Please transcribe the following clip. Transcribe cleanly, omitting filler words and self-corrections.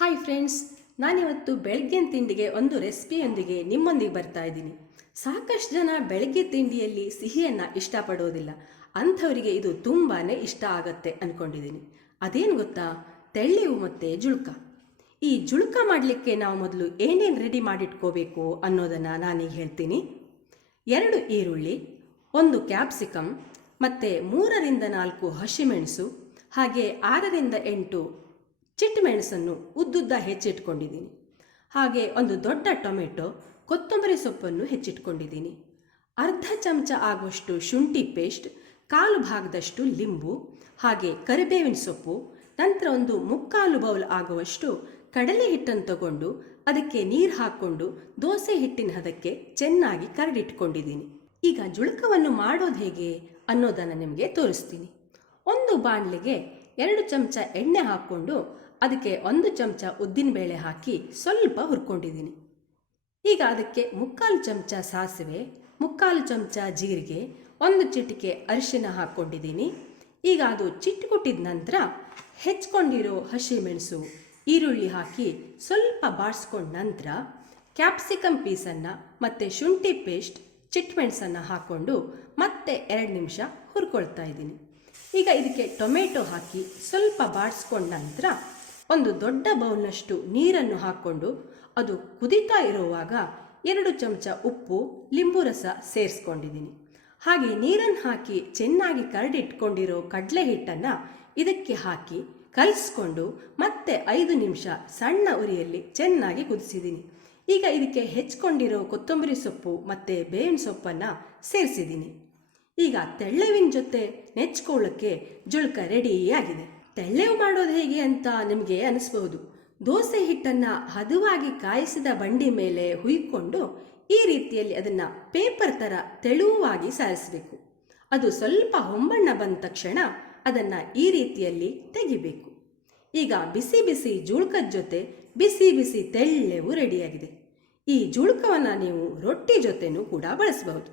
Hi friends, ನಾನಿವತ್ತು ಬೆಳಗ್ಗಿನ ತಿಂಡಿಗೆ ಒಂದು ರೆಸಿಪಿಯೊಂದಿಗೆ ನಿಮ್ಮೊಂದಿಗೆ ಬರ್ತಾ ಇದ್ದೀನಿ. ಸಾಕಷ್ಟು ಜನ ಬೆಳಗ್ಗೆ ತಿಂಡಿಯಲ್ಲಿ ಸಿಹಿಯನ್ನು ಇಷ್ಟಪಡೋದಿಲ್ಲ. ಅಂಥವರಿಗೆ ಇದು ತುಂಬಾ ಇಷ್ಟ ಆಗತ್ತೆ ಅಂದ್ಕೊಂಡಿದ್ದೀನಿ. ಅದೇನು ಗೊತ್ತಾ? ತೆಳ್ಳಿವು ಮತ್ತು ಜುಳ್ಕ. ಈ ಜುಳ್ಕ ಮಾಡಲಿಕ್ಕೆ ನಾವು ಮೊದಲು ಏನೇನು ರೆಡಿ ಮಾಡಿಟ್ಕೋಬೇಕು ಅನ್ನೋದನ್ನು ನಾನೀಗ ಹೇಳ್ತೀನಿ. 2 ಈರುಳ್ಳಿ, 1 ಕ್ಯಾಪ್ಸಿಕಮ್ ಮತ್ತು 3ರಿಂದ 4 ಹಸಿಮೆಣಸು, ಹಾಗೆ 6ರಿಂದ 8 ಚಿಟ್ಟಮೆಣಸನ್ನು ಉದ್ದುದ್ದ ಹೆಚ್ಚಿಟ್ಕೊಂಡಿದ್ದೀನಿ. ಹಾಗೆ 1 ದೊಡ್ಡ ಟೊಮೆಟೊ, ಕೊತ್ತಂಬರಿ ಸೊಪ್ಪನ್ನು ಹೆಚ್ಚಿಟ್ಕೊಂಡಿದ್ದೀನಿ. ಅರ್ಧ ಚಮಚ ಆಗುವಷ್ಟು ಶುಂಠಿ ಪೇಸ್ಟ್, 1/4 ಭಾಗದಷ್ಟು ಲಿಂಬು, ಹಾಗೆ ಕರಿಬೇವಿನ ಸೊಪ್ಪು, ನಂತರ 1/4 ಬೌಲ್ ಆಗುವಷ್ಟು ಕಡಲೆ ಹಿಟ್ಟನ್ನು ತಗೊಂಡು ಅದಕ್ಕೆ ನೀರು ಹಾಕ್ಕೊಂಡು ದೋಸೆ ಹಿಟ್ಟಿನ ಹದಕ್ಕೆ ಚೆನ್ನಾಗಿ ಕರಡಿಟ್ಕೊಂಡಿದ್ದೀನಿ. ಈಗ ಜುಳಕವನ್ನು ಮಾಡೋದು ಹೇಗೆ ಅನ್ನೋದನ್ನು ನಿಮಗೆ ತೋರಿಸ್ತೀನಿ. ಒಂದು ಬಾಣಲೆಗೆ 2 ಚಮಚ ಎಣ್ಣೆ ಹಾಕ್ಕೊಂಡು ಅದಕ್ಕೆ 1 ಚಮಚ ಉದ್ದಿನಬೇಳೆ ಹಾಕಿ ಸ್ವಲ್ಪ ಹುರ್ಕೊಂಡಿದ್ದೀನಿ. ಈಗ ಅದಕ್ಕೆ 3/4 ಚಮಚ ಸಾಸಿವೆ, 3/4 ಚಮಚ ಜೀರಿಗೆ, 1 ಚಿಟಿಕೆ ಅರಿಶಿನ ಹಾಕ್ಕೊಂಡಿದ್ದೀನಿ. ಈಗ ಅದು ಚಿಟ್ಕುಟ್ಟಿದ ನಂತರ ಹೆಚ್ಕೊಂಡಿರೋ ಹಸಿಮೆಣಸು, ಈರುಳ್ಳಿ ಹಾಕಿ ಸ್ವಲ್ಪ ಬಾಡಿಸ್ಕೊಂಡ ನಂತರ ಕ್ಯಾಪ್ಸಿಕಮ್ ಪೀಸನ್ನು ಮತ್ತು ಶುಂಠಿ ಪೇಸ್ಟ್, ಚಿಟ್ಟಮೆಣಸನ್ನು ಹಾಕ್ಕೊಂಡು ಮತ್ತೆ 2 ನಿಮಿಷ ಹುರ್ಕೊಳ್ತಾ ಇದ್ದೀನಿ. ಈಗ ಇದಕ್ಕೆ ಟೊಮೆಟೊ ಹಾಕಿ ಸ್ವಲ್ಪ ಬಾಡಿಸ್ಕೊಂಡ ನಂತರ 1 ದೊಡ್ಡ ಬೌಲ್ನಷ್ಟು ನೀರನ್ನು ಹಾಕ್ಕೊಂಡು ಅದು ಕುದೀತಾ ಇರುವಾಗ 2 ಚಮಚ ಉಪ್ಪು, ಲಿಂಬು ರಸ ಸೇರಿಸ್ಕೊಂಡಿದ್ದೀನಿ. ಹಾಗೆ ನೀರನ್ನು ಹಾಕಿ ಚೆನ್ನಾಗಿ ಕರಡಿಟ್ಕೊಂಡಿರೋ ಕಡಲೆ ಹಿಟ್ಟನ್ನು ಇದಕ್ಕೆ ಹಾಕಿ ಕಲಿಸ್ಕೊಂಡು ಮತ್ತೆ 5 ನಿಮಿಷ ಸಣ್ಣ ಉರಿಯಲ್ಲಿ ಚೆನ್ನಾಗಿ ಕುದಿಸಿದ್ದೀನಿ. ಈಗ ಇದಕ್ಕೆ ಹೆಚ್ಕೊಂಡಿರೋ ಕೊತ್ತಂಬರಿ ಸೊಪ್ಪು ಮತ್ತು ಬೇವಿನ ಸೊಪ್ಪನ್ನು ಸೇರಿಸಿದ್ದೀನಿ. ಈಗ ತೆಳ್ಳೆವಿನ ಜೊತೆ ನೆಚ್ಕೊಳ್ಳೋಕ್ಕೆ ಜುಳ್ಕ ರೆಡಿಯಾಗಿದೆ. ತೆಳ್ಳೆವು ಮಾಡೋದು ಹೇಗೆ ಅಂತ ನಿಮಗೆ ಅನಿಸ್ಬಹುದು. ದೋಸೆ ಹಿಟ್ಟನ್ನು ಹದವಾಗಿ ಕಾಯಿಸಿದ ಬಂಡಿ ಮೇಲೆ ಹುಯ್ಕೊಂಡು ಈ ರೀತಿಯಲ್ಲಿ ಅದನ್ನು ಪೇಪರ್ ಥರ ತೆಳುವಾಗಿ ಸಾರಿಸಬೇಕು. ಅದು ಸ್ವಲ್ಪ ಹೊಂಬಣ್ಣ ಬಂದ ತಕ್ಷಣ ಅದನ್ನು ಈ ರೀತಿಯಲ್ಲಿ ತೆಗಿಬೇಕು. ಈಗ ಬಿಸಿ ಬಿಸಿ ಜುಳ್ಕದ ಜೊತೆ ಬಿಸಿ ಬಿಸಿ ತೆಳ್ಳೆವು ರೆಡಿಯಾಗಿದೆ. ಈ ಜುಳ್ಕವನ್ನು ನೀವು ರೊಟ್ಟಿ ಜೊತೆನೂ ಕೂಡ ಬಳಸಬಹುದು.